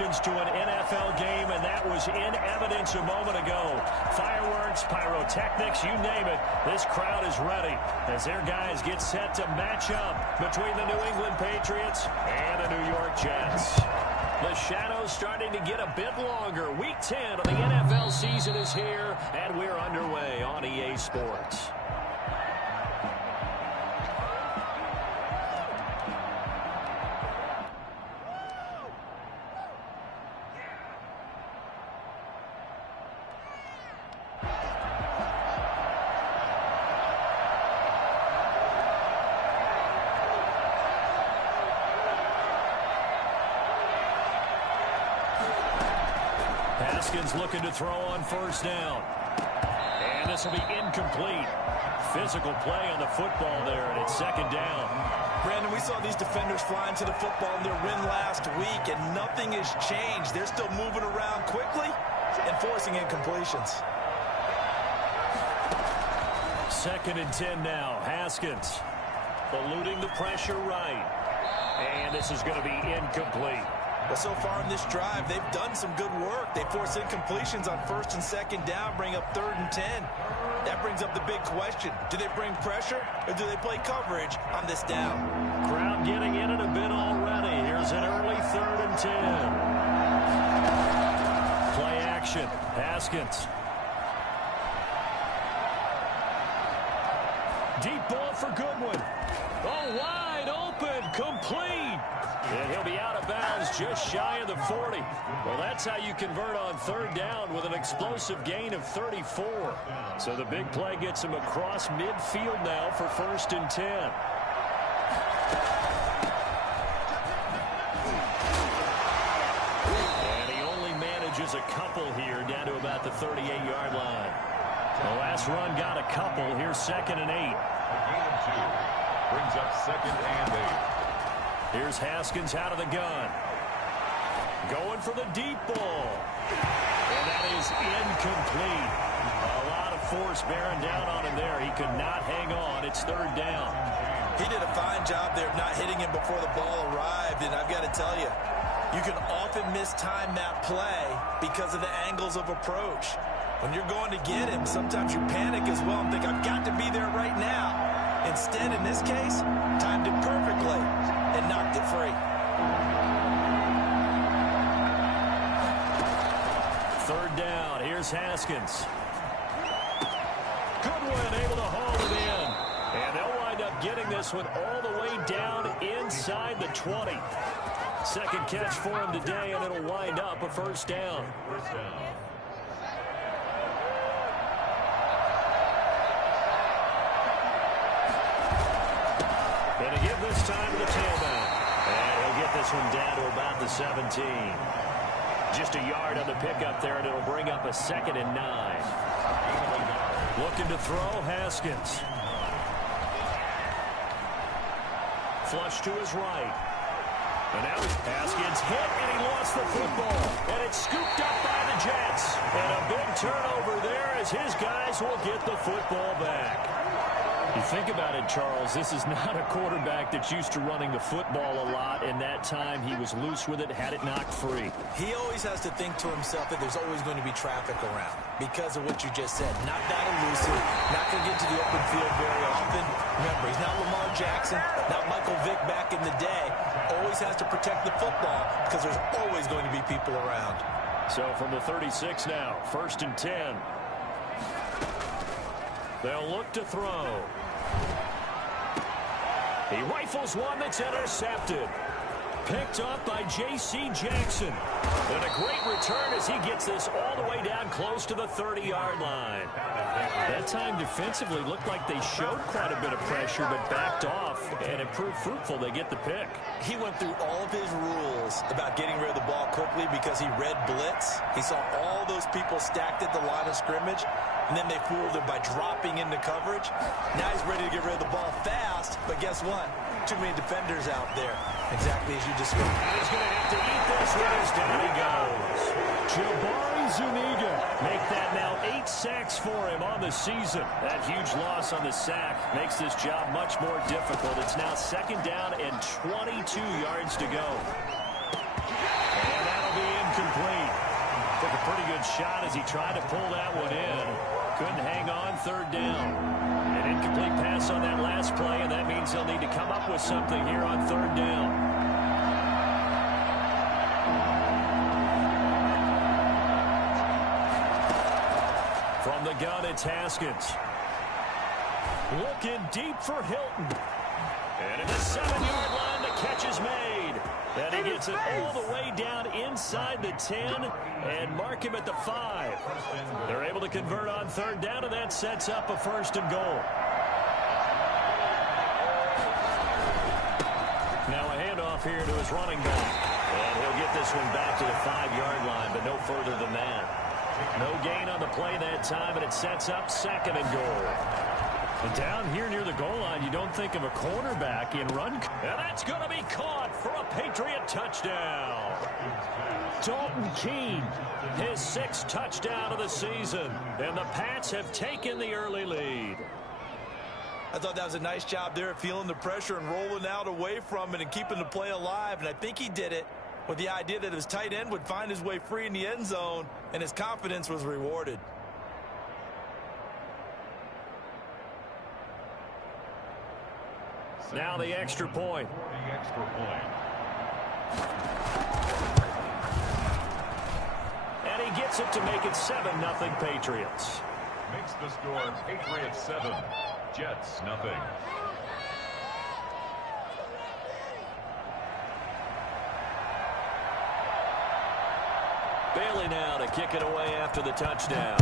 emotions to an NFL game, and that was in evidence a moment ago. Fireworks, pyrotechnics, you name it. This crowd is ready as their guys get set to match up between the New England Patriots and the New York Jets. The shadows starting to get a bit longer. Week 10 of the NFL season is here, and we're underway on EA Sports. Haskins looking to throw on first down. And this will be incomplete. Physical play on the football there, and it's second down. Brandon, we saw these defenders flying to the football in their win last week, and nothing has changed. They're still moving around quickly and forcing incompletions. Second and 10 now. Haskins eluding the pressure right. And this is going to be incomplete. But so far in this drive, they've done some good work. They force incompletions on first and second down, bring up 3rd and 10. That brings up the big question. Do they bring pressure or do they play coverage on this down? Crowd getting in it a bit already. Here's an early 3rd and 10. Play action. Haskins. Deep ball for Goodwin. Oh, wide open. Complete. And he'll be out of bounds just shy of the 40. Well, that's how you convert on 3rd down with an explosive gain of 34. So the big play gets him across midfield now for 1st and 10. And he only manages a couple here down to about the 38-yard line. The last run got a couple. Here's 2nd and 8. Gain of 2. Brings up 2nd and 8. Here's Haskins out of the gun. Going for the deep ball. And that is incomplete. A lot of force bearing down on him there. He could not hang on. It's 3rd down. He did a fine job there of not hitting him before the ball arrived. And I've got to tell you, you can often mistime that play because of the angles of approach. When you're going to get him, sometimes you panic as well and think, I've got to be there right now. Instead, in this case, timed it perfectly and knocked it free. 3rd down. Here's Haskins. Goodwin able to haul it in. And they'll wind up getting this one all the way down inside the 20. Second catch for him today, and it'll wind up a 1st down. And to give this time to the tailback. And he'll get this one down to about the 17. Just a yard on the pickup there, and it'll bring up a 2nd and 9. Looking to throw, Haskins. Flush to his right. And now Haskins hit, and he lost the football. And it's scooped up by the Jets. And a big turnover there as his guys will get the football back. You think about it, Charles, this is not a quarterback that's used to running the football a lot, and that time he was loose with it, had it knocked free. He always has to think to himself that there's always going to be traffic around because of what you just said. Not that elusive, not going to get to the open field very often. Remember, he's not Lamar Jackson, not Michael Vick back in the day. Always has to protect the football because there's always going to be people around. So from the 36 now, 1st and 10. They'll look to throw. He rifles one that's intercepted. Picked up by J.C. Jackson. And a great return as he gets this all the way down close to the 30-yard line. That time defensively looked like they showed quite a bit of pressure but backed off, and it proved fruitful. They get the pick. He went through all of his rules about getting rid of the ball quickly because he read blitz. He saw all those people stacked at the line of scrimmage, and then they fooled him by dropping into coverage. Now he's ready to get rid of the ball fast, but guess what? Too many defenders out there, exactly as you described. He's going to have to eat this one as down he goes. Jabari Zuniga make that now 8 sacks for him on the season. That huge loss on the sack makes this job much more difficult. It's now 2nd down and 22 yards to go. And that'll be Good shot as he tried to pull that one in. Couldn't hang on, third down. An incomplete pass on that last play, and that means they'll need to come up with something here on third down. From the gun, it's Haskins. Looking deep for Hilton. And at the 7-yard line, the catch is made. And he gets it all the way down inside the 10 and mark him at the 5. They're able to convert on third down, and that sets up a 1st and goal. Now a handoff here to his running back. And he'll get this one back to the 5-yard line, but no further than that. No gain on the play that time, and it sets up 2nd and goal. And down here near the goal line, you don't think of a cornerback in run. And that's going to be caught for a Patriot touchdown. Dalton Keene, his 6th touchdown of the season. And the Pats have taken the early lead. I thought that was a nice job there, feeling the pressure and rolling out away from it and keeping the play alive. And I think he did it with the idea that his tight end would find his way free in the end zone, and his confidence was rewarded. Now the extra point. The extra point. And he gets it to make it 7-0 Patriots. Makes the score Patriots 7, Jets nothing. Bailey now to kick it away after the touchdown.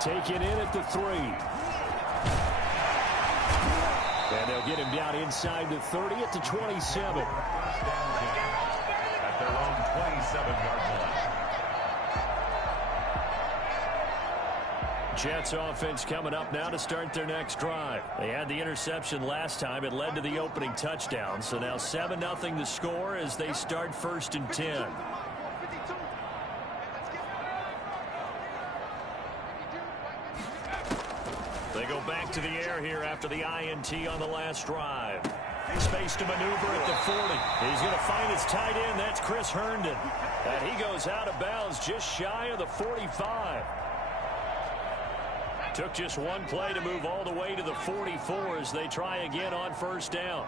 Taken in at the 3. And they'll get him down inside the 30 at the 27. At their own 27-yard line. Jets offense coming up now to start their next drive. They had the interception last time. It led to the opening touchdown. So now 7-0 the score as they start 1st and 10. They go back to the air here after the INT on the last drive. Space to maneuver at the 40. He's going to find his tight end. That's Chris Herndon. And he goes out of bounds just shy of the 45. Took just one play to move all the way to the 44 as they try again on 1st down.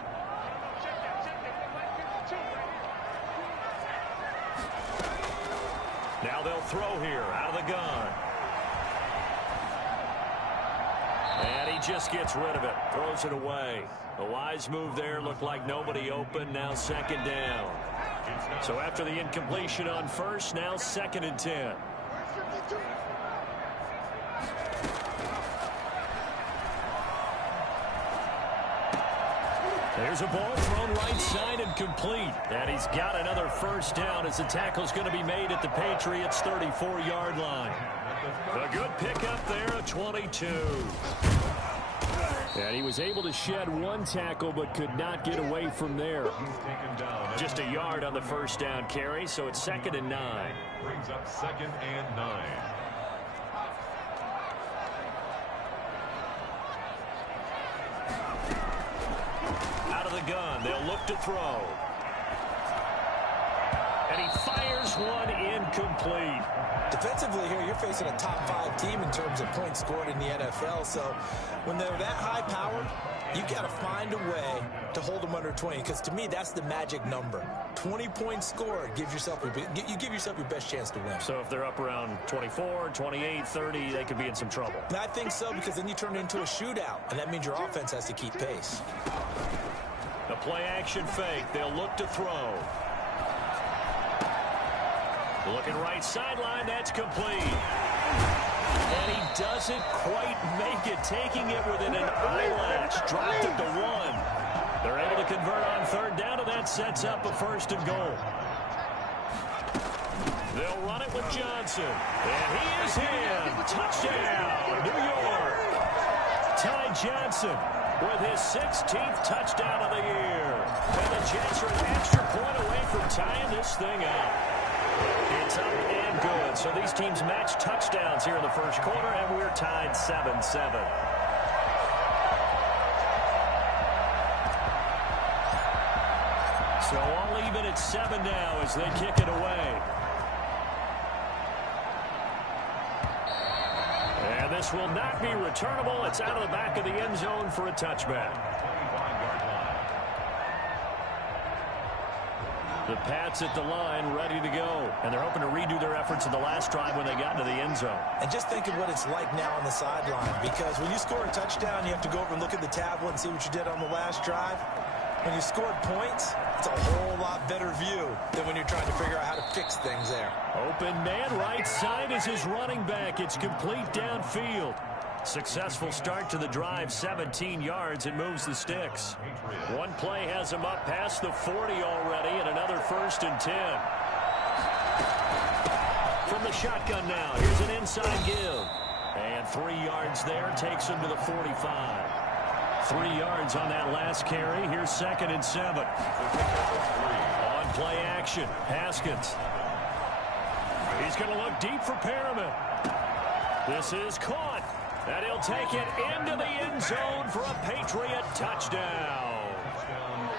Now they'll throw here out of the gun. And he just gets rid of it. Throws it away. A wise move there. Looked like nobody open. Now 2nd down. So after the incompletion on 1st, now 2nd and 10. There's a ball thrown right side and complete. And he's got another 1st down as the tackle's going to be made at the Patriots' 34-yard line. A good pickup there, a 22. And he was able to shed one tackle but could not get away from there. Just a yard on the 1st down carry, so it's 2nd and 9. Brings up 2nd and 9. Out of the gun, they'll look to throw. And he fires one incomplete. Defensively here, you're facing a top 5 team in terms of points scored in the NFL. So when they're that high powered, you got to find a way to hold them under 20. Because to me, that's the magic number. 20 points scored gives yourself you give yourself your best chance to win. So if they're up around 24, 28, 30, they could be in some trouble. And I think so, because then you turn it into a shootout, and that means your offense has to keep pace. The play action fake. They'll look to throw. Looking right sideline, that's complete. And he doesn't quite make it, taking it within an eyelash. Dropped it to 1. They're able to convert on 3rd down, and that sets up a 1st and goal. They'll run it with Johnson. And he is in. Touchdown, New York. Ty Johnson with his 16th touchdown of the year. And the Jets are an extra point away from tying this thing up. It's up and good. So these teams match touchdowns here in the 1st quarter, and we're tied 7-7. So all even at 7 now as they kick it away. And this will not be returnable. It's out of the back of the end zone for a touchback. The Pats at the line, ready to go. And they're hoping to redo their efforts in the last drive when they got into the end zone. And just think of what it's like now on the sideline. Because when you score a touchdown, you have to go over and look at the tablet and see what you did on the last drive. When you scored points, it's a whole lot better view than when you're trying to figure out how to fix things there. Open man, right side is his running back. It's complete downfield. Successful start to the drive, 17 yards, and moves the sticks. One play has him up past the 40 already, and another 1st and 10. From the shotgun now, here's an inside give. And 3 yards there, takes him to the 45. 3 yards on that last carry. Here's 2nd and 7. On play action, Haskins. He's going to look deep for Perriman. This is caught. And he'll take it into the end zone for a Patriot touchdown.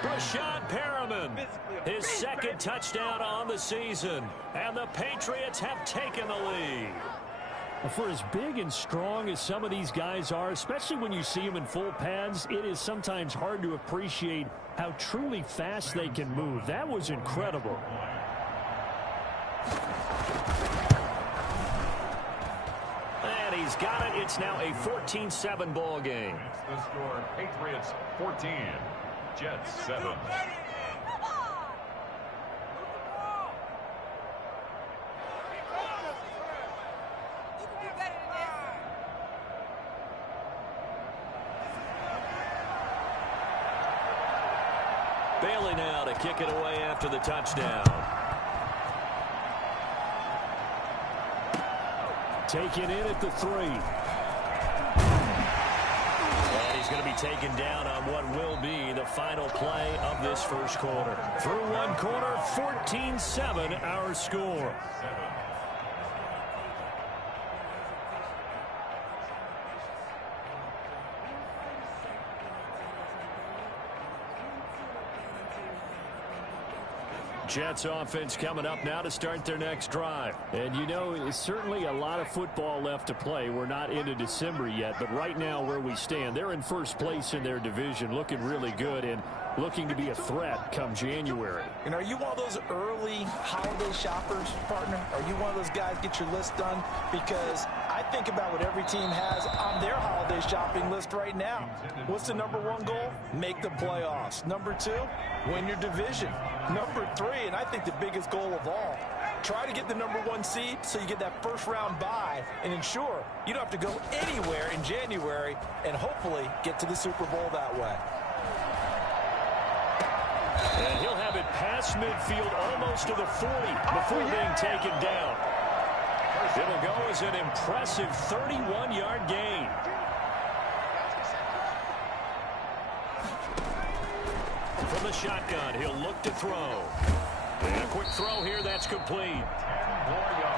Brashad Perriman, his 2nd touchdown on the season. And the Patriots have taken the lead. For as big and strong as some of these guys are, especially when you see them in full pads, it is sometimes hard to appreciate how truly fast they can move. That was incredible. And he's got it. It's now a 14-7 ball game. That's the score. Patriots 14, Jets 7. Bailey now to kick it away after the touchdown. Taken in at the 3. And he's going to be taken down on what will be the final play of this first quarter. Through one quarter, 14-7 our score. Jets offense coming up now to start their next drive. And you know, it's certainly a lot of football left to play. We're not into December yet, but right now where we stand, they're in first place in their division, looking really good and looking to be a threat come January. And are you one of those early holiday shoppers, partner? Are you one of those guys get your list done? Because I think about what every team has on their holiday shopping list right now. What's the #1 goal? Make the playoffs. #2, win your division. #3, and I think the biggest goal of all, try to get the #1 seed so you get that first round bye and ensure you don't have to go anywhere in January and hopefully get to the Super Bowl that way. And he'll have it past midfield almost to the 40 before being taken down. It'll go as an impressive 31-yard gain. From the shotgun, he'll look to throw. And a quick throw here, that's complete.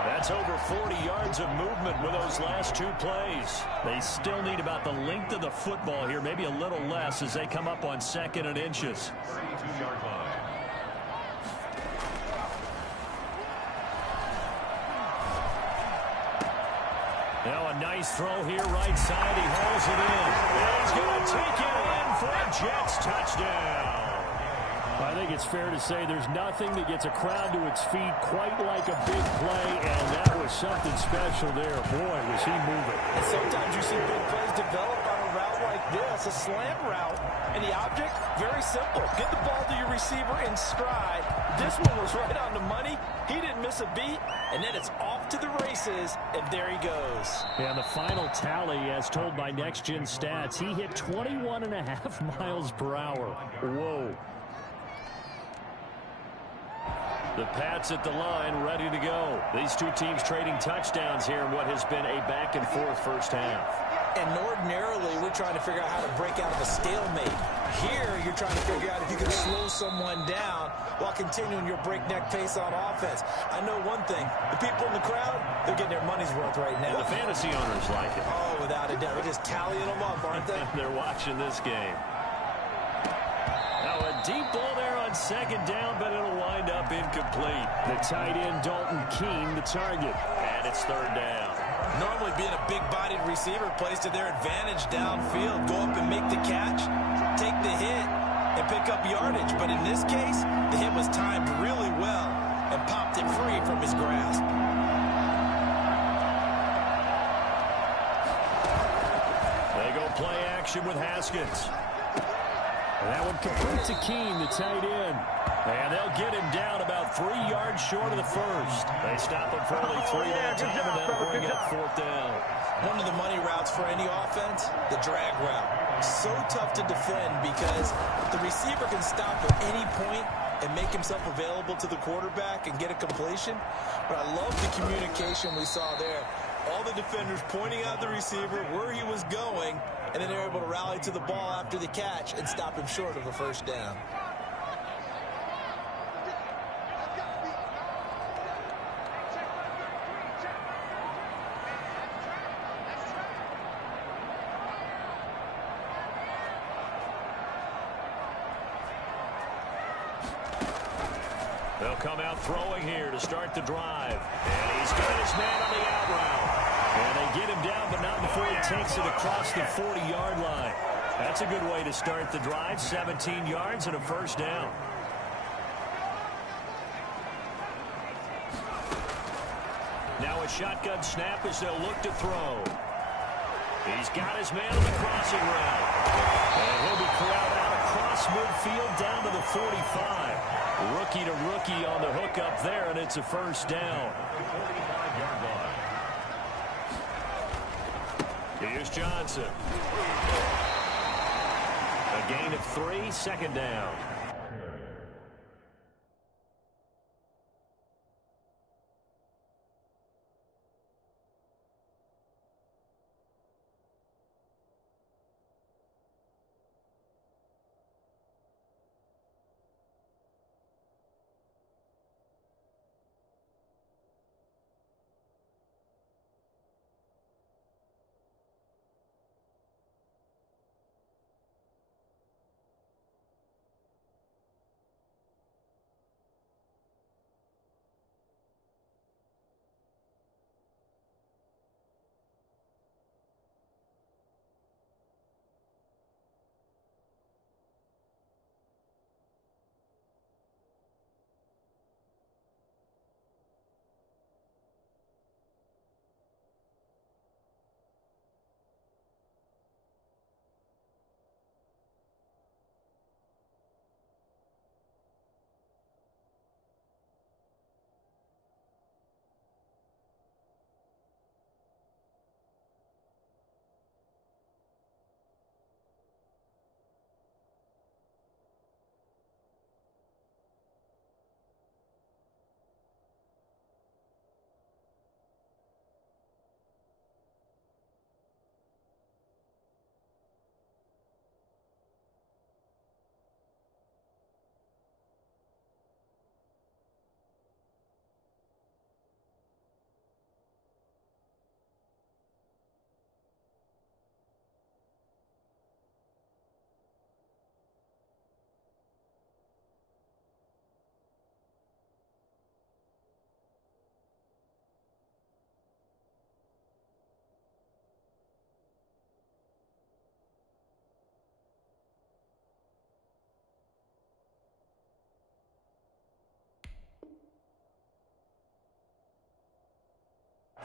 That's over 40 yards of movement with those last 2 plays. They still need about the length of the football here, maybe a little less as they come up on 2nd and inches. 32-yard line. Now a nice throw here, right side. He hauls it in. And he's going to take it in for a Jets touchdown. I think it's fair to say there's nothing that gets a crowd to its feet quite like a big play, and that was something special there. Boy, was he moving. And sometimes you see big plays develop on a route like this, a slant route, and the object, very simple. Get the ball to your receiver in stride. This one was right on the money. He didn't miss a beat, and then it's off to the races, and there he goes. Yeah, the final tally, as told by Next Gen Stats, he hit 21.5 miles per hour. Whoa. The Pats at the line, ready to go. These two teams trading touchdowns here in what has been a back-and-forth first half. And ordinarily, we're trying to figure out how to break out of a stalemate. Here, you're trying to figure out if you can slow someone down while continuing your breakneck pace on offense. I know one thing. The people in the crowd, they're getting their money's worth right now. And the fantasy owners like it. Oh, without a doubt. They're just tallying them up, aren't they? They're watching this game. Now a deep ball there on on second down, but it'll wind up incomplete. The tight end, Dalton Keene, the target. And it's third down. Normally being a big-bodied receiver plays to their advantage downfield. Go up and make the catch, take the hit, and pick up yardage. But in this case, the hit was timed really well and popped it free from his grasp. They go play action with Haskins. And that one complete to Keene, the tight end. And they'll get him down about 3 yards short of the first. They stop him for only 3 that time, and that'll bring up fourth down. One of the money routes for any offense, the drag route. So tough to defend because the receiver can stop at any point and make himself available to the quarterback and get a completion. But I love the communication we saw there. All the defenders pointing out the receiver, where he was going, and then they're able to rally to the ball after the catch and stop him short of a first down. They'll come out throwing here to start the drive. And he's got his man on the out route. And they get him down, but not before he takes it across the 40-yard line. That's a good way to start the drive. 17 yards and a first down. Now a shotgun snap as they'll look to throw. He's got his man on the crossing route. And he'll be corralled out across midfield down to the 45. Rookie to rookie on the hook up there, and it's a first down. Here's Johnson. A gain of 3, second down.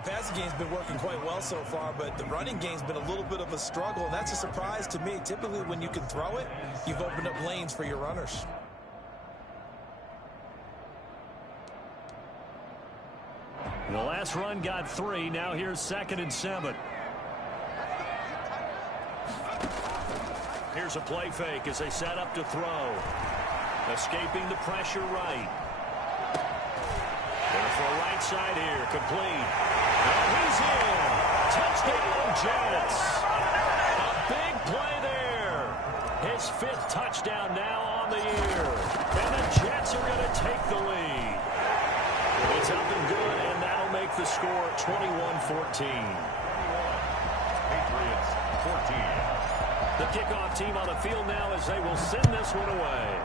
The passing game's been working quite well so far, but the running game's been a little bit of a struggle, and that's a surprise to me. Typically, when you can throw it, you've opened up lanes for your runners. The last run got 3. Now here's 2nd and 7. Here's a play fake as they set up to throw. Escaping the pressure right. They're for right side here. Complete. And he's in. Touchdown, Jets. A big play there. His 5th touchdown now on the year. And the Jets are going to take the lead. It's up and good, and that'll make the score 21-14. Patriots 14. The kickoff team on the field now as they will send this one away.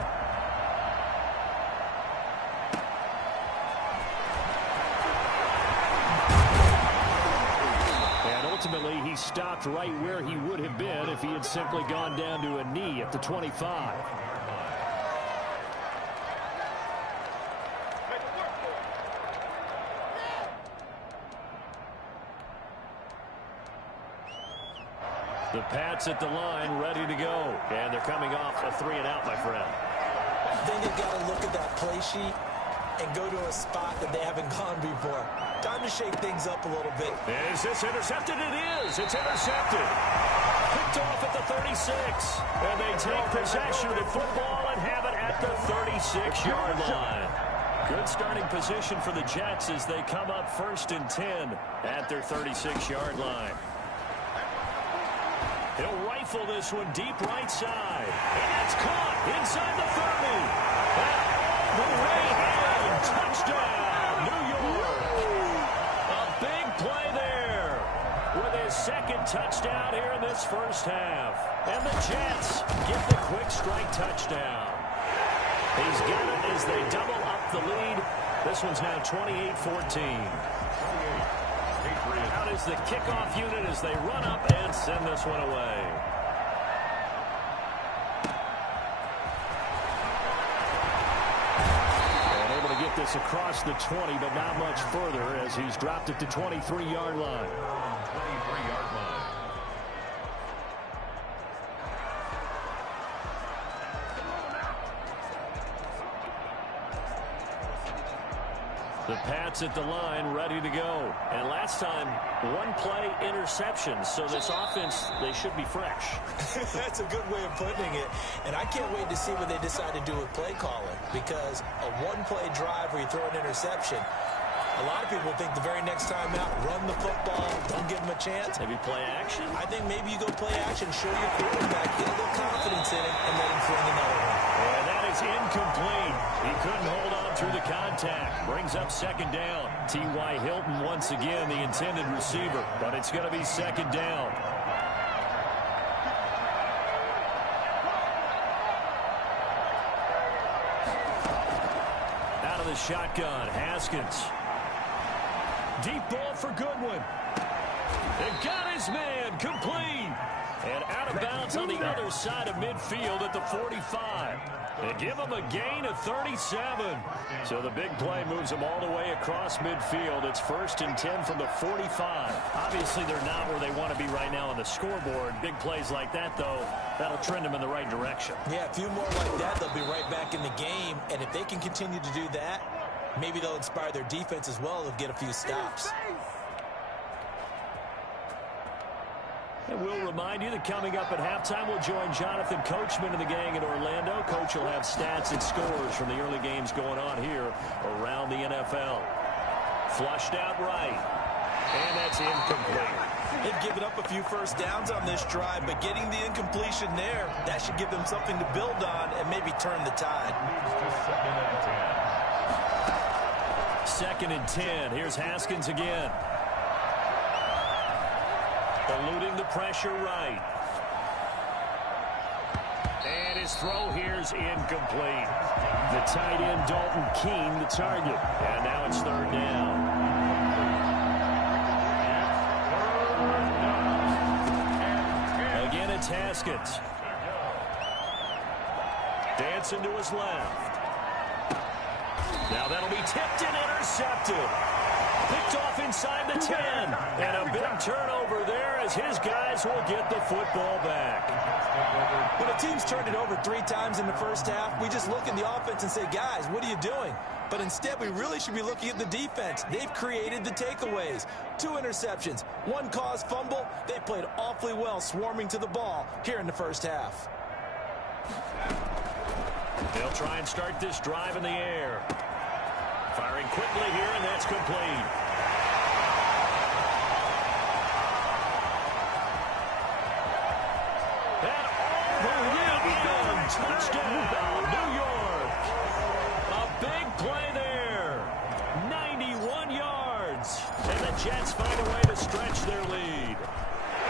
ultimately he stopped right where he would have been if he had simply gone down to a knee at the 25. The Pats at the line, ready to go. And they're coming off a 3-and-out, my friend. I think they've got to look at that play sheet and go to a spot that they haven't gone before. Time to shake things up a little bit. Is this intercepted? It is. It's intercepted. Picked off at the 36. And they take possession of the football and have it at the 36-yard line. Good starting position for the Jets as they come up 1st and 10 at their 36-yard line. He'll rifle this one deep right side. And that's caught inside the 30. And all the way in. Touchdown, New York. A big play there with his 2nd touchdown here in this first half. And the Jets get the quick strike touchdown. He's got it as they double up the lead. This one's now 28-14. Out is the kickoff unit as they run up and send this one away. And able to get this across the 20, but not much further as he's dropped it to 23-yard line. 23-yard line. The Pats at the line, ready to go. And last time, 1-play interception. So this offense, they should be fresh. That's a good way of putting it. And I can't wait to see what they decide to do with play calling. Because a 1-play drive where you throw an interception, a lot of people think the very next time out, run the football, don't give them a chance. Maybe play action? I think maybe you go play action, show your quarterback, get a little confidence in it, and let him fling another one. And that is incomplete. He couldn't hold on through the contact. Brings up 2nd down. T.Y. Hilton once again the intended receiver, but it's going to be 2nd down. Out of the shotgun, Haskins. Deep ball for Goodwin. And got his man, complete. And out of bounds on the other side of midfield at the 45. They give him a gain of 37. So the big play moves them all the way across midfield. It's 1st and 10 from the 45. Obviously, they're not where they want to be right now on the scoreboard. Big plays like that, though, that'll trend them in the right direction. Yeah, a few more like that, they'll be right back in the game. And if they can continue to do that, maybe they'll inspire their defense as well. They'll get a few stops. And we'll remind you that coming up at halftime, we'll join Jonathan Coachman and the gang in Orlando. Coach will have stats and scores from the early games going on here around the NFL. Flushed out right. And that's incomplete. They've given up a few first downs on this drive, but getting the incompletion there, that should give them something to build on and maybe turn the tide. 2nd and 10. Here's Haskins again. Eluding the pressure right. And his throw here's incomplete. The tight end, Dalton Keene, the target. And now it's 3rd down. Again, it's Haskins. Dancing to his left. Now that'll be tipped and intercepted. Picked off inside the 10. And a big turnover there as his guys will get the football back. When a team's turned it over 3 times in the first half, we just look at the offense and say, guys, what are you doing? But instead, we really should be looking at the defense. They've created the takeaways. 2 interceptions, 1 caused fumble. They played awfully well swarming to the ball here in the first half. They'll try and start this drive in the air. Firing quickly here, and that's complete. And all the way in. Touchdown, New York. A big play there. 91 yards. And the Jets find a way to stretch their lead.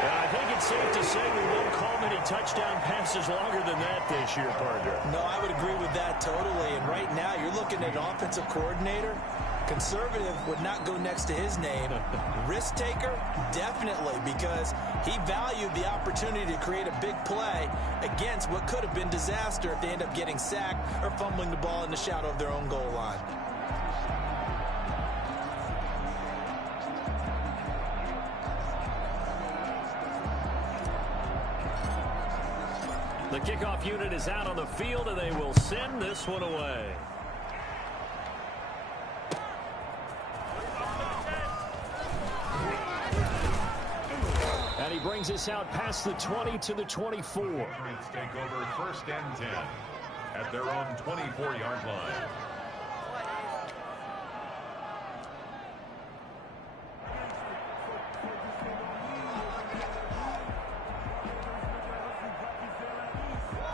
And I think it's safe to say we won't call many touchdown passes longer than that this year, partner. No, I would agree with that totally. And right now, you're looking at an offensive coordinator Conservative would not go next to his name. Risk taker, definitely, because he valued the opportunity to create a big play against what could have been disaster if they end up getting sacked or fumbling the ball in the shadow of their own goal line. The kickoff unit is out on the field, and they will send this one away. And he brings us out past the 20 to the 24. Patriots take over 1st and 10 at their own 24-yard line.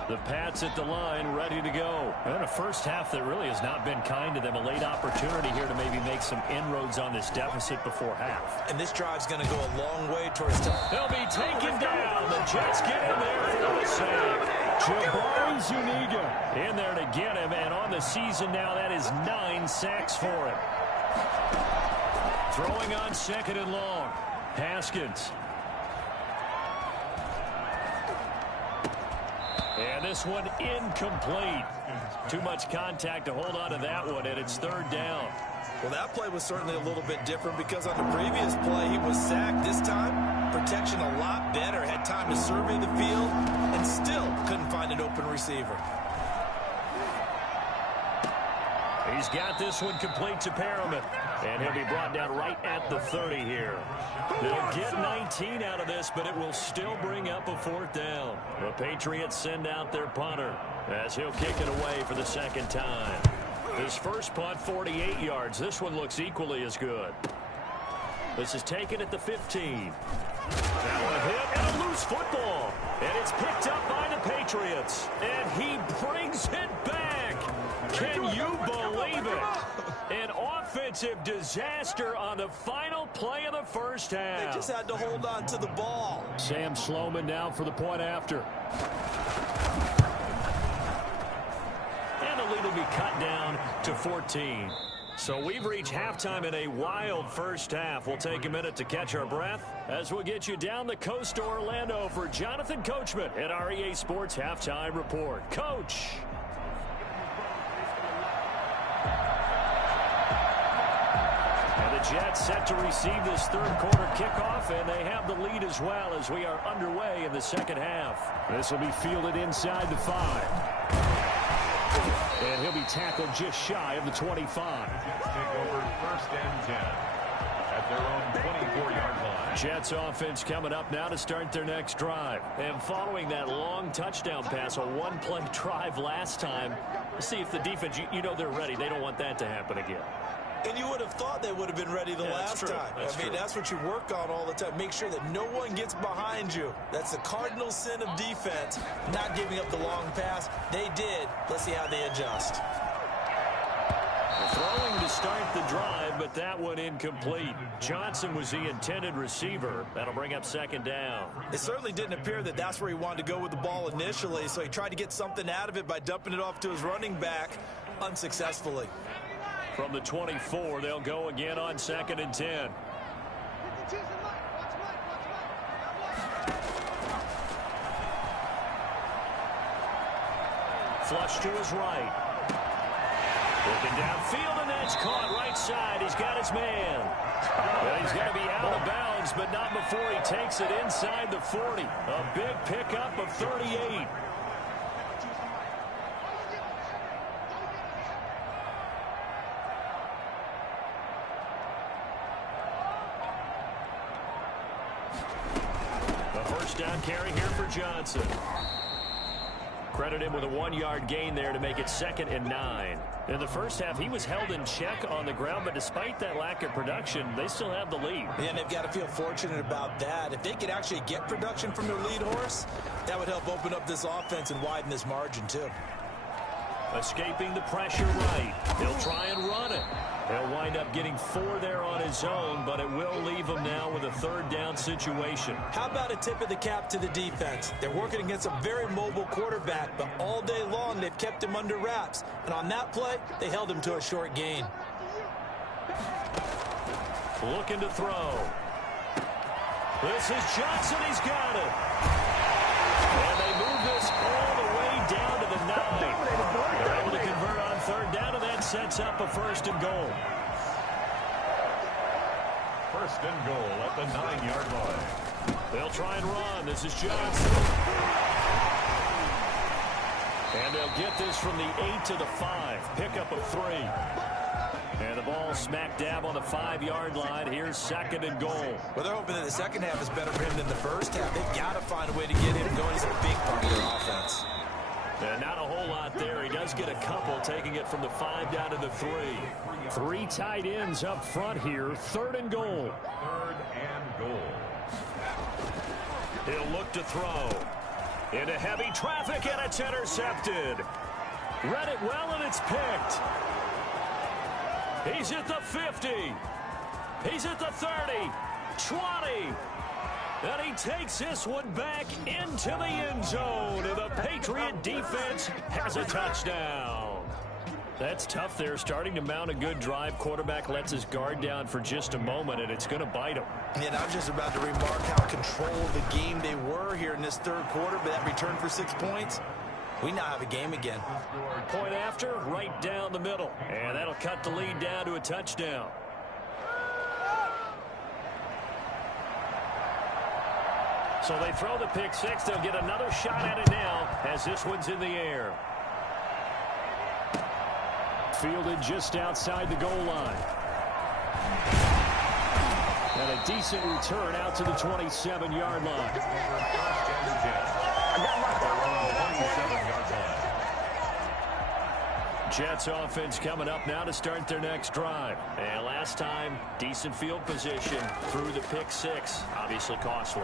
The Pats at the line, ready to go. And a first half that really has not been kind to them. A late opportunity here to maybe make some inroads on this deficit before half. And this drive's going to go a long way towards... They'll be taken down. The Jets get in there for the sack. Jabari Zuniga in there to get him. And on the season now, that is 9 sacks for him. Throwing on 2nd and long. Haskins. And this one incomplete. Too much contact to hold on to that one, and it's 3rd down. Well, that play was certainly a little bit different because on the previous play, he was sacked. This time, protection a lot better. Had time to survey the field and still couldn't find an open receiver. He's got this one complete to Perriman. And he'll be brought down right at the 30 here. They'll get 19 out of this, but it will still bring up a 4th down. The Patriots send out their punter as he'll kick it away for the 2nd time. His first punt, 48 yards. This one looks equally as good. This is taken at the 15. Now a hit and a loose football. And it's picked up by the Patriots. And he brings it back. Can you believe it? An offensive disaster on the final play of the first half. They just had to hold on to the ball. Sam Sloman now for the point after. And the lead will be cut down to 14. So we've reached halftime in a wild first half. We'll take a minute to catch our breath as we'll get you down the coast to Orlando for Jonathan Coachman at our EA Sports Halftime Report. Coach. Jets set to receive this 3rd quarter kickoff, and they have the lead as well as we are underway in the 2nd half. This will be fielded inside the 5. And he'll be tackled just shy of the 25. Jets take over 1st and 10 at their own 24-yard line. Jets offense coming up now to start their next drive. And following that long touchdown pass, a one-play drive last time, let's see if the defense, you know they're ready. They don't want that to happen again. And you would have thought they would have been ready the last time. That's what you work on all the time. Make sure that no one gets behind you. That's the cardinal sin of defense, not giving up the long pass. They did. Let's see how they adjust. Throwing to start the drive, but that one incomplete. Johnson was the intended receiver. That'll bring up 2nd down. It certainly didn't appear that that's where he wanted to go with the ball initially, so he tried to get something out of it by dumping it off to his running back unsuccessfully. From the 24, they'll go again on 2nd and 10. Flush to his right. Looking downfield, and that's caught right side. He's got his man. Well, he's going to be out of bounds, but not before he takes it inside the 40. A big pickup of 38. Down carry here for Johnson. Credit him with a 1-yard gain there to make it 2nd and 9. In the first half, he was held in check on the ground, but despite that lack of production, they still have the lead. And they've got to feel fortunate about that. If they could actually get production from their lead horse, that would help open up this offense and widen this margin, too. Escaping the pressure right. He'll try and run it. He'll wind up getting 4 there on his own, but it will leave him now with a 3rd down situation. How about a tip of the cap to the defense? They're working against a very mobile quarterback, but all day long they've kept him under wraps. And on that play, they held him to a short gain. Looking to throw. This is Johnson. He's got it. And they move this all the way down to the 9. They're able to convert on third down, and that sets up a 1st and goal. 1st and goal at the 9-yard line. They'll try and run. This is Johnson. And they'll get this from the 8 to the 5. Pickup of 3. And the ball smack dab on the 5-yard line. Here's 2nd and goal. Well, they're hoping that the second half is better for him than the first half. They've got to find a way to get him going. He's a big part of their offense. And not a whole lot there. He does get a couple, taking it from the 5 down to the 3. 3 tight ends up front here. 3rd and goal. 3rd and goal. He'll look to throw. Into heavy traffic, and it's intercepted. Read it well, and it's picked. He's at the 50. He's at the 30. 20. And he takes this one back into the end zone. And the Patriot defense has a touchdown. That's tough there, starting to mount a good drive. Quarterback lets his guard down for just a moment, and it's going to bite him. And I was just about to remark how controlled the game they were here in this third quarter, but that return for 6 points, we now have a game again. Point after, right down the middle. And that'll cut the lead down to a touchdown. So they throw the pick 6. They'll get another shot at it now as this one's in the air. Fielded just outside the goal line. And a decent return out to the 27-yard line. Jets offense coming up now to start their next drive. And last time, decent field position through the pick 6. Obviously costly.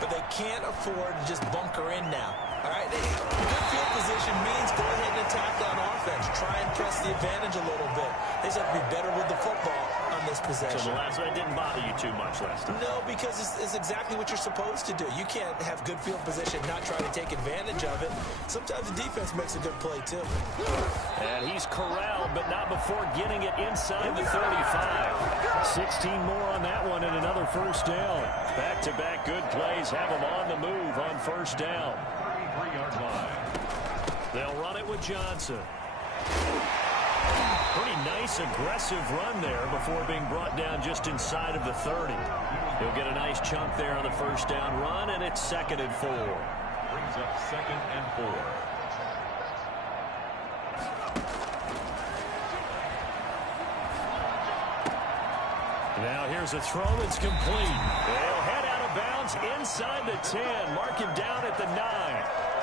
But they can't afford to just bunker in now. All right, good field position means go ahead and attack that offense. Try and press the advantage a little bit. They just have to be better with the football on this possession. So the last one didn't bother you too much last time? No, because it's exactly what you're supposed to do. You can't have good field position, not try to take advantage of it. Sometimes the defense makes a good play, too. And he's corralled, but not before getting it inside the 35. 16 more on that one and another 1st down. Back-to-back good plays have him on the move on 1st down. 33-yard line. They'll run it with Johnson. Pretty nice, aggressive run there before being brought down just inside of the 30. He'll get a nice chunk there on the 1st down run, and it's 2nd and 4. Brings up 2nd and 4. Now here's a throw that's complete. They'll head out of bounds inside the 10. Mark him down at the 9.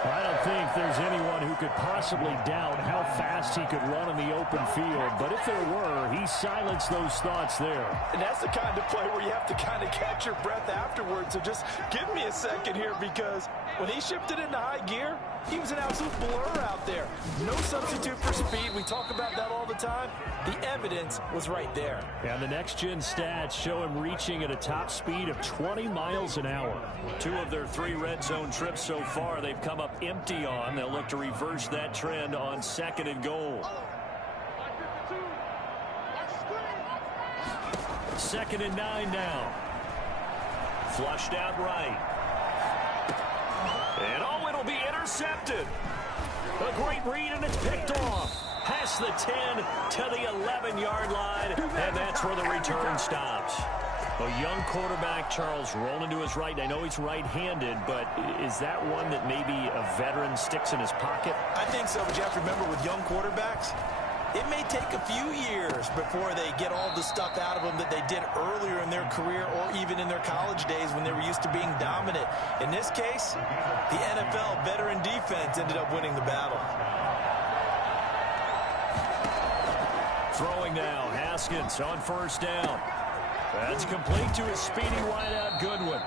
I don't think there's anyone who could possibly doubt how fast he could run in the open field. But if there were, he silenced those thoughts there. And that's the kind of play where you have to kind of catch your breath afterwards. So just give me a second here, because when he shifted into high gear, he was an absolute blur out there. No substitute for speed. We talk about that all the time. The evidence was right there. And the next-gen stats show him reaching at a top speed of 20 miles an hour. 2 of their 3 red zone trips so far they've come up empty on. They'll look to reverse that trend on 2nd and goal. 2nd and 9 now. Flushed out right. And oh, it'll be intercepted. A great read, and it's picked off. Past the 10 to the 11-yard line, and that's where the return stops. A young quarterback, Charles, rolling to his right. I know he's right-handed, but is that one that maybe a veteran sticks in his pocket? I think so, but you have to remember with young quarterbacks, it may take a few years before they get all the stuff out of them that they did earlier in their career or even in their college days when they were used to being dominant. In this case, the NFL veteran defense ended up winning the battle. Throwing now, Haskins on 1st down. That's complete to his speedy wideout Goodwin.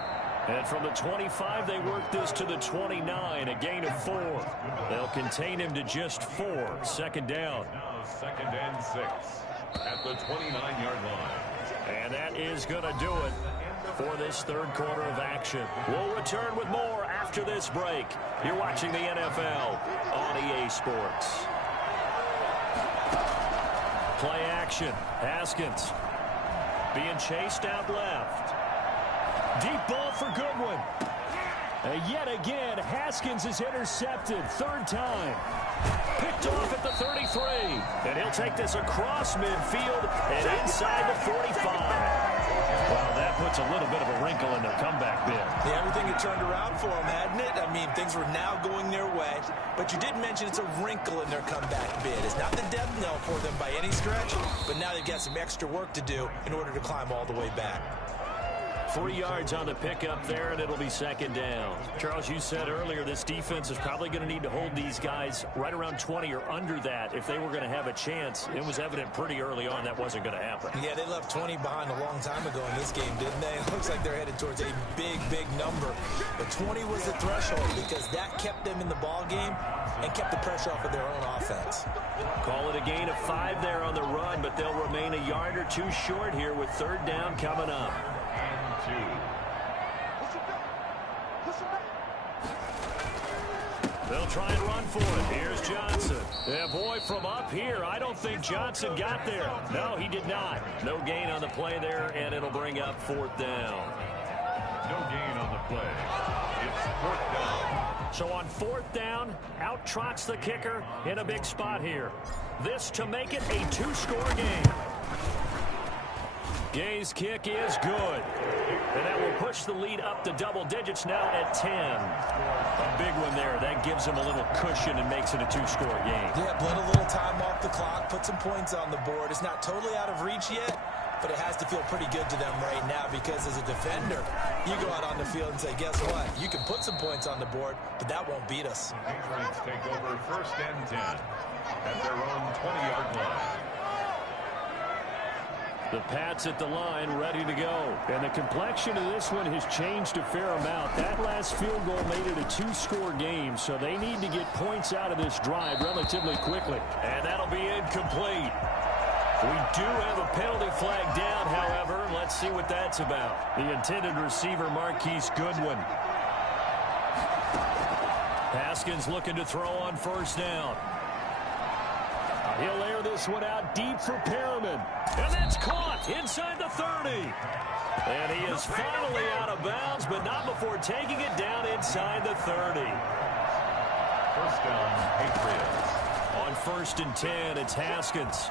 And from the 25, they work this to the 29, a gain of 4. They'll contain him to just 4. 2nd down. Now 2nd and 6 at the 29-yard line. And that is going to do it for this third quarter of action. We'll return with more after this break. You're watching the NFL on EA Sports. Play action. Haskins being chased out left. Deep ball for Goodwin. And yet again, Haskins is intercepted. Third time. Picked off at the 33. And he'll take this across midfield and inside the 45. Well, that puts a little bit of a wrinkle in their comeback bid. Yeah, everything had turned around for them, hadn't it? I mean, things were now going their way. But you did mention it's a wrinkle in their comeback bid. It's not the death knell for them by any stretch, but now they've got some extra work to do in order to climb all the way back. 3 yards on the pickup there, and it'll be second down. Charles, you said earlier this defense is probably going to need to hold these guys right around 20 or under that if they were going to have a chance. It was evident pretty early on that wasn't going to happen. Yeah, they left 20 behind a long time ago in this game, didn't they? It looks like they're headed towards a big, big number. But 20 was the threshold because that kept them in the ball game and kept the pressure off of their own offense. Call it a gain of 5 there on the run, but they'll remain a yard or two short here with third down coming up. They'll try and run for it. Here's Johnson. Yeah, boy, from up here, I don't think Johnson got there. No, he did not. No gain on the play there, and it'll bring up fourth down. No gain on the play. It's fourth down. So on fourth down, out trots the kicker in a big spot here. This to make it a 2-score game. Gay's kick is good. And that will push the lead up to double digits now at 10. A big one there. That gives them a little cushion and makes it a 2-score game. Yeah, bled a little time off the clock, put some points on the board. It's not totally out of reach yet, but it has to feel pretty good to them right now because as a defender, you go out on the field and say, guess what? You can put some points on the board, but that won't beat us. Patriots take over first and 10 at their own 20-yard line. The Pats at the line ready to go. And the complexion of this one has changed a fair amount. That last field goal made it a 2-score game, so they need to get points out of this drive relatively quickly. And that'll be incomplete. We do have a penalty flag down, however. Let's see what that's about. The intended receiver, Marquise Goodwin. Haskins looking to throw on first down. He'll air this one out deep for Perriman. And that's caught inside the 30. And he is finally out of bounds, but not before taking it down inside the 30. First down, Patriots. On first and 10, it's Haskins.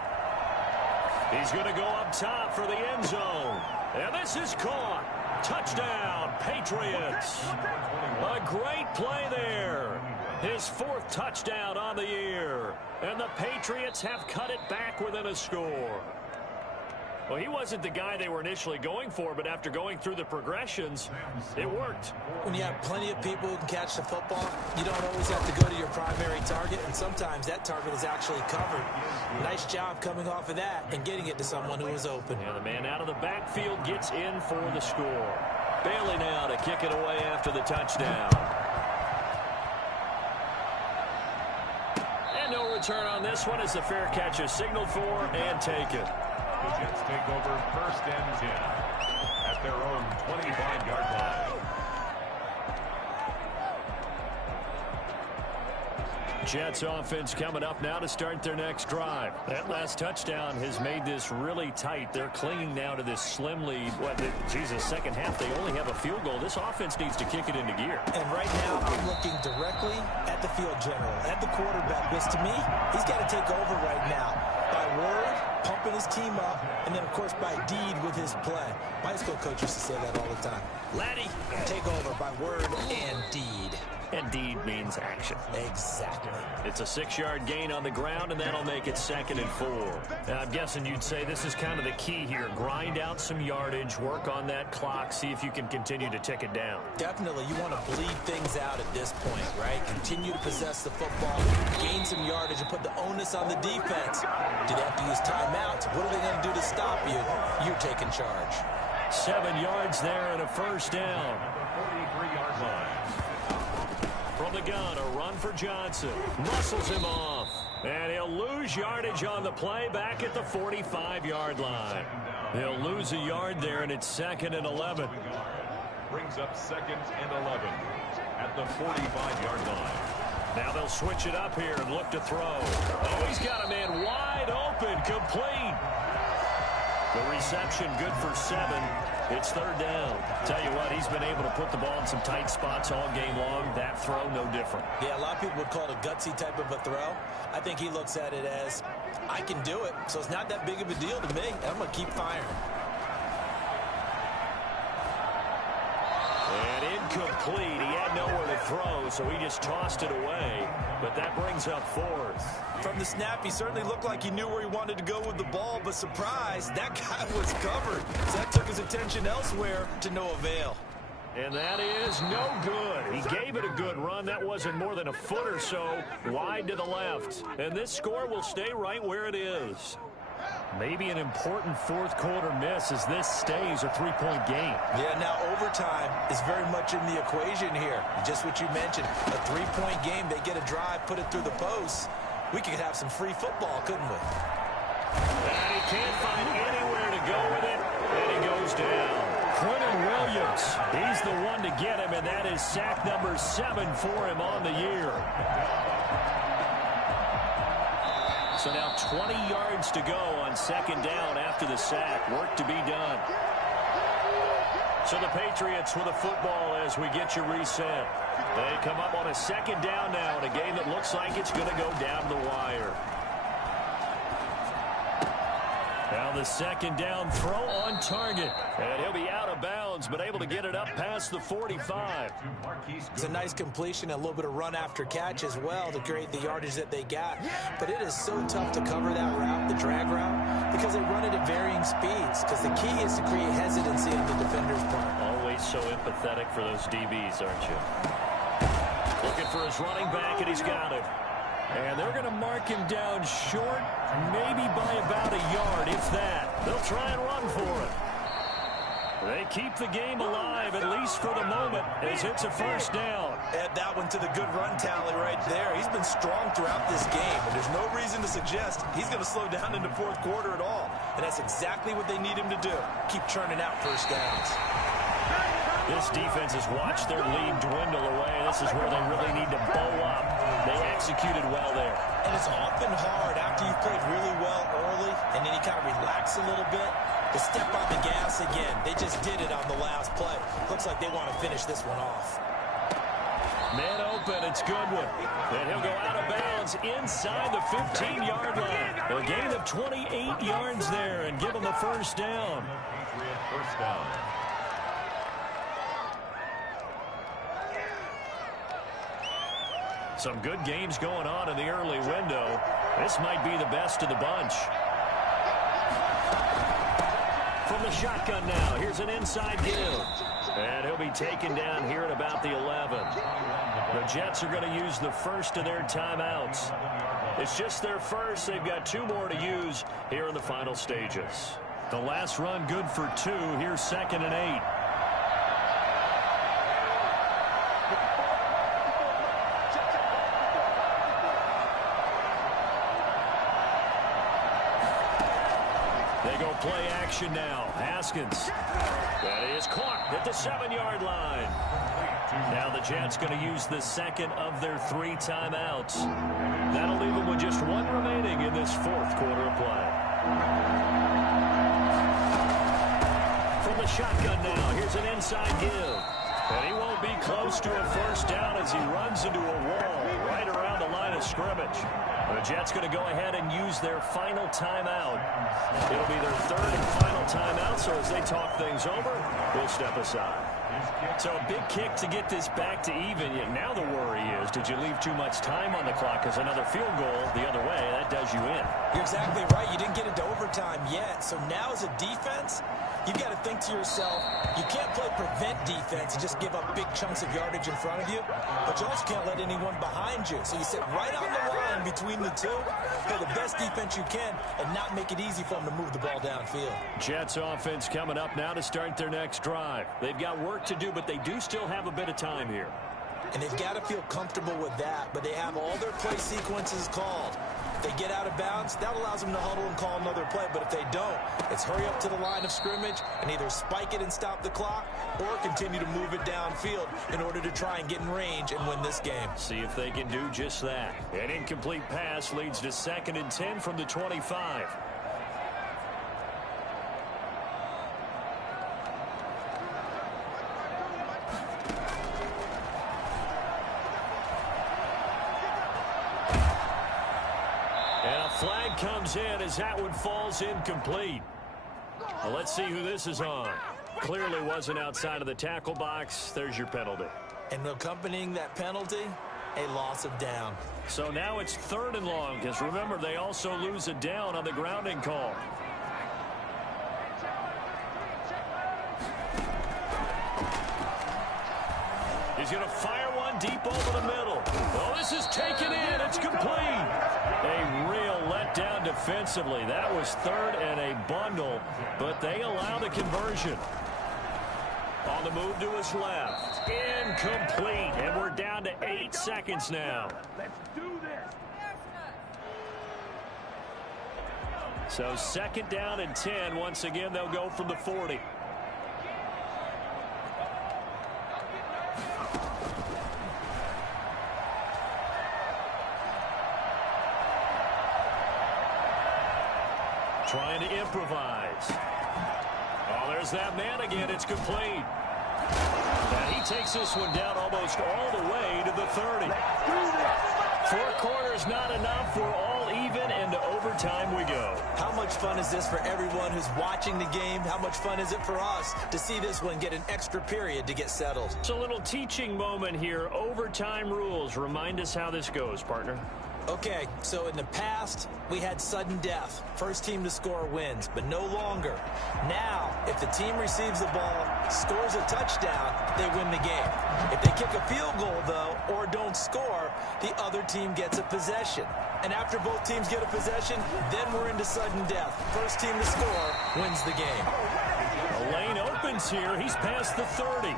He's going to go up top for the end zone. And this is caught. Touchdown, Patriots. A great play there. His 4th touchdown on the year. And the Patriots have cut it back within a score. Well, he wasn't the guy they were initially going for, but after going through the progressions, it worked. When you have plenty of people who can catch the football, you don't always have to go to your primary target, and sometimes that target is actually covered. Nice job coming off of that and getting it to someone who is open. And the man out of the backfield gets in for the score. Bailey now to kick it away after the touchdown. And no return on this one as the fair catch is signaled for and taken. The Jets take over first and 10 at their own 25-yard line. Jets offense coming up now to start their next drive. That last touchdown has made this really tight. They're clinging now to this slim lead. Second half, they only have a field goal. This offense needs to kick it into gear. And right now, I'm looking directly at the field general, at the quarterback, because to me, he's got to take over right now. By word, pumping his team up, and then, of course, by deed with his play. My high school coach used to say that all the time. Laddie, take over by word and deed. And deed means action. Exactly. It's a 6-yard gain on the ground, and that'll make it 2nd and 4. Now, I'm guessing you'd say this is kind of the key here. Grind out some yardage, work on that clock, see if you can continue to tick it down. Definitely. You want to bleed things out at this point, right? Continue to possess the football, gain some yardage, and put the onus on the defense. Do they have to use timeouts? What are they going to do to stop you? You're taking charge. 7 yards there and a first down. 43-yard line. From the gun, a run for Johnson. Muscles him off. And he'll lose yardage on the play back at the 45-yard line. He'll lose a yard there, and it's 2nd and 11. Brings up 2nd and 11 at the 45-yard line. Now they'll switch it up here and look to throw. Oh, he's got a man wide open, complete. The reception good for 7. It's third down. Tell you what, he's been able to put the ball in some tight spots all game long. That throw, no different. Yeah, a lot of people would call it a gutsy type of a throw. I think he looks at it as, I can do it, so it's not that big of a deal to me. I'm going to keep firing. And incomplete. He had nowhere to throw, so he just tossed it away. But that brings up 4th. From the snap, he certainly looked like he knew where he wanted to go with the ball, but surprise, that guy was covered. So that took his attention elsewhere to no avail. And that is no good. He gave it a good run. That wasn't more than a foot or so wide to the left. And this score will stay right where it is. Maybe an important fourth quarter miss as this stays a 3-point game. Yeah, now overtime is very much in the equation here. Just what you mentioned, a 3-point game. They get a drive, put it through the posts. We could have some free football, couldn't we? And he can't find anywhere to go with it, and he goes down. Quentin Williams, he's the one to get him, and that is sack number 7 for him on the year. So now 20 yards to go on second down after the sack. Work to be done. So the Patriots with a football as we get you reset. They come up on a second down now in a game that looks like it's going to go down the wire. Now the second down throw on target. And he'll be out of bounds, but able to get it up past the 45. It's a nice completion, a little bit of run after catch as well to create the yardage that they got. But it is so tough to cover that route, the drag route, because they run it at varying speeds. Because the key is to create hesitancy on the defender's part. Always so empathetic for those DBs, aren't you? Looking for his running back, and he's got it. And they're going to mark him down short, maybe by about a yard, if that. They'll try and run for it. They keep the game alive, at least for the moment, as it's a first down. Add that one to the good run tally right there. He's been strong throughout this game, and there's no reason to suggest he's going to slow down in the fourth quarter at all. And that's exactly what they need him to do. Keep churning out first downs. This defense has watched their lead dwindle away. This is where they really need to bow up. They executed well there. And it's often hard after you've played really well early and then you kind of relax a little bit to step on the gas again. They just did it on the last play. Looks like they want to finish this one off. Man open, it's Goodwin. And he'll go out of bounds inside the 15-yard line. A gain of 28 yards there and give them a first down. First down. Some good games going on in the early window. This might be the best of the bunch. From the shotgun now, here's an inside give. And he'll be taken down here at about the 11. The Jets are going to use the first of their timeouts. It's just their first. They've got 2 more to use here in the final stages. The last run good for 2. Here's 2nd and 8. Play action now. Haskins. That is caught at the 7-yard line. Now the Jets going to use the second of their 3 timeouts. That'll leave them with just 1 remaining in this fourth quarter of play. From the shotgun now, here's an inside give. And he won't be close to a first down as he runs into a wall right around the line of scrimmage. The Jets going to go ahead and use their final timeout. It'll be their 3rd and final timeout, so as they talk things over, we'll step aside. So a big kick to get this back to even. Yet now the worry is, did you leave too much time on the clock? Because another field goal the other way, that does you in. You're exactly right. You didn't get into overtime yet. So now as a defense, you've got to think to yourself, you can't play prevent defense and just give up big chunks of yardage in front of you, but you also can't let anyone behind you. So you sit right on the line between the two, play the best defense you can, and not make it easy for them to move the ball downfield. Jets offense coming up now to start their next drive. They've got work to do, but they do still have a bit of time here. And they've got to feel comfortable with that, but they have all their play sequences called. If they get out of bounds, that allows them to huddle and call another play. But if they don't, it's hurry up to the line of scrimmage and either spike it and stop the clock or continue to move it downfield in order to try and get in range and win this game. See if they can do just that. An incomplete pass leads to 2nd and 10 from the 25. comes in as that one falls incomplete. Well, let's see who this is on. Clearly wasn't outside of the tackle box. There's your penalty. And accompanying that penalty, a loss of down. So now it's 3rd and long, because remember, they also lose a down on the grounding call. He's going to fire one deep over the middle. Oh, this is taken in. It's complete. A real letdown defensively. That was 3rd and a bundle, but they allow the conversion. On the move to his left. Incomplete. And we're down to 8 seconds now. Let's do this. So 2nd down and 10. Once again, they'll go from the 40. Trying to improvise. Oh, there's that man again. It's complete. And he takes this one down almost all the way to the 30. 4 quarters not enough. We're all even, and to overtime we go. How much fun is this for everyone who's watching the game? How much fun is it for us to see this one get an extra period to get settled? It's a little teaching moment here. Overtime rules. Remind us how this goes, partner. Okay, so in the past, we had sudden death. First team to score wins, but no longer. Now, if the team receives the ball, scores a touchdown, they win the game. If they kick a field goal, though, or don't score, the other team gets a possession. And after both teams get a possession, then we're into sudden death. First team to score wins the game. The lane opens here. He's past the 30.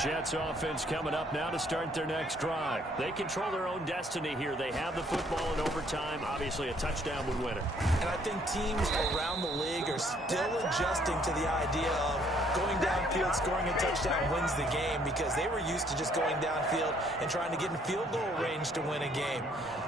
Jets offense coming up now to start their next drive. They control their own destiny here. They have the football in overtime. Obviously, a touchdown would win it. And I think teams around the league are still adjusting to the idea of going downfield, scoring a touchdown wins the game, because they were used to just going downfield and trying to get in field goal range to win a game.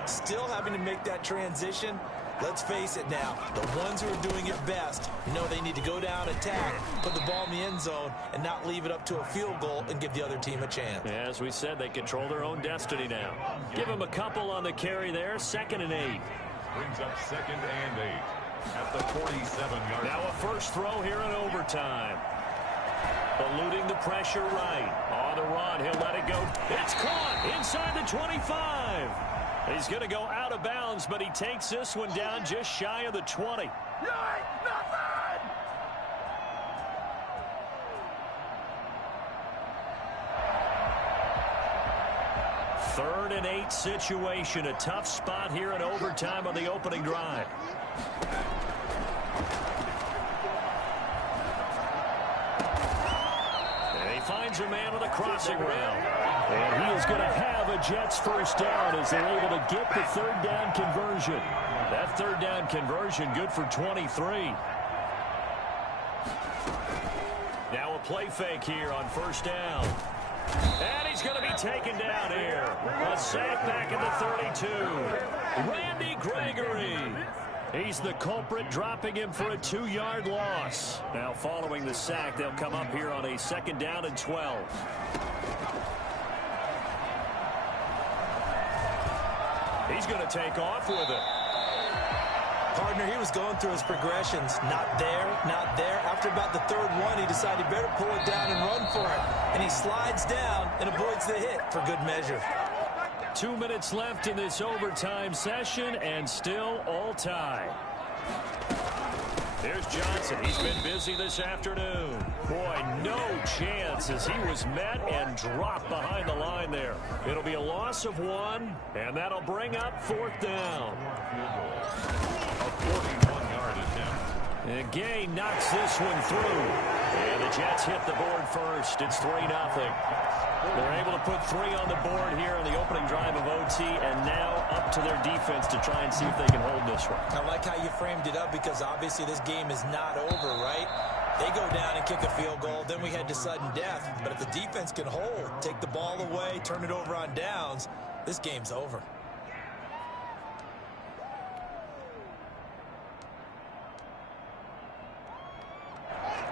Still having to make that transition. Let's face it now, the ones who are doing it best know they need to go down, attack, put the ball in the end zone, and not leave it up to a field goal and give the other team a chance. Yeah, as we said, they control their own destiny now. Give them a couple on the carry there, 2nd and 8. Brings up 2nd and 8 at the 47-yard line. Now a first throw here in overtime. Eluding the pressure right. On the run, he'll let it go. It's caught inside the 25. He's going to go out of bounds, but he takes this one down just shy of the 20. You ain't nothing! Third and 8 situation. A tough spot here in overtime on the opening drive. And he finds a man on the crossing route. And he is going to have a Jets first down as they're able to get the 3rd down conversion. That 3rd down conversion good for 23. Now a play fake here on first down. And he's going to be taken down here. A sack back at the 32. Randy Gregory. He's the culprit, dropping him for a 2-yard loss. Now following the sack, they'll come up here on a 2nd down and 12. He's going to take off with it. Partner, he was going through his progressions. Not there, not there. After about the 3rd one, he decided he better pull it down and run for it. And he slides down and avoids the hit for good measure. 2 minutes left in this overtime session, and still all tie. Here's Johnson. He's been busy this afternoon. Boy, no chance as he was met and dropped behind the line there. It'll be a loss of 1, and that'll bring up 4th down. A 41-yard attempt. And Gay knocks this one through. And the Jets hit the board first. It's 3-0. They're able to put 3 on the board here on the opening drive of OT, and now up to their defense to try and see if they can hold this one. I like how you framed it up, because obviously this game is not over, right? They go down and kick a field goal, then we head to sudden death. But if the defense can hold, take the ball away, turn it over on downs, this game's over.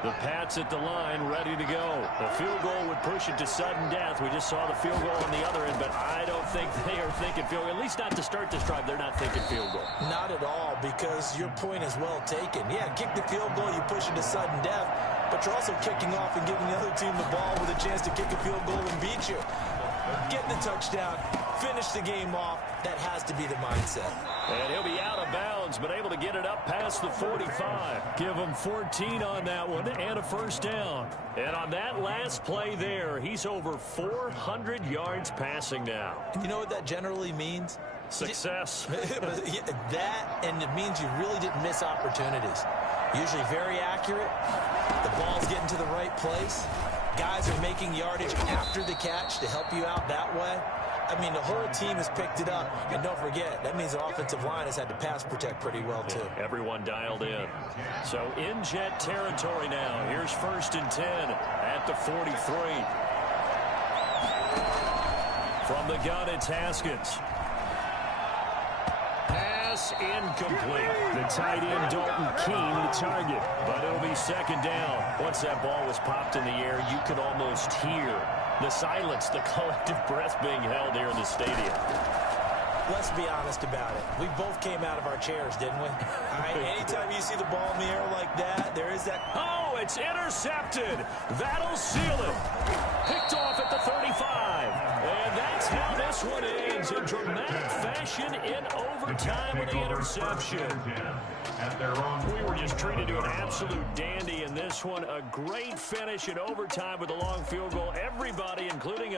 The Pats at the line, ready to go. The field goal would push it to sudden death. We just saw the field goal on the other end, but I don't think they are thinking field goal. At least not to start this drive. They're not thinking field goal. Not at all, because your point is well taken. Yeah, kick the field goal, you push it to sudden death, but you're also kicking off and giving the other team the ball with a chance to kick a field goal and beat you. Get the touchdown, finish the game off. That has to be the mindset. And he'll be out of bounds, but able to get it up past the 45. Give him 14 on that one and a first down. And on that last play there, he's over 400 yards passing now. And you know what that generally means? Success. That, and it means you really didn't miss opportunities. Usually very accurate. The ball's getting to the right place. Guys are making yardage after the catch to help you out that way. I mean, the whole team has picked it up. And don't forget, that means the offensive line has had to pass protect pretty well, too. Yeah, everyone dialed in. So in jet territory now. Here's 1st and 10 at the 43. From the gun, it's Haskins. Pass incomplete. The tight end, Dalton Keene, the target. But it'll be 2nd down. Once that ball was popped in the air, you could almost hear the silence, the collective breath being held here in the stadium. Let's be honest about it. We both came out of our chairs, didn't we? Anytime you see the ball in the air like that, there is that... Oh, it's intercepted. That'll seal it. Picked off at the 35. And that's how this one ends in dramatic fashion in overtime with the interception. We were just treated to an absolute dandy in this one. A great finish in overtime with a long field goal. Everybody, including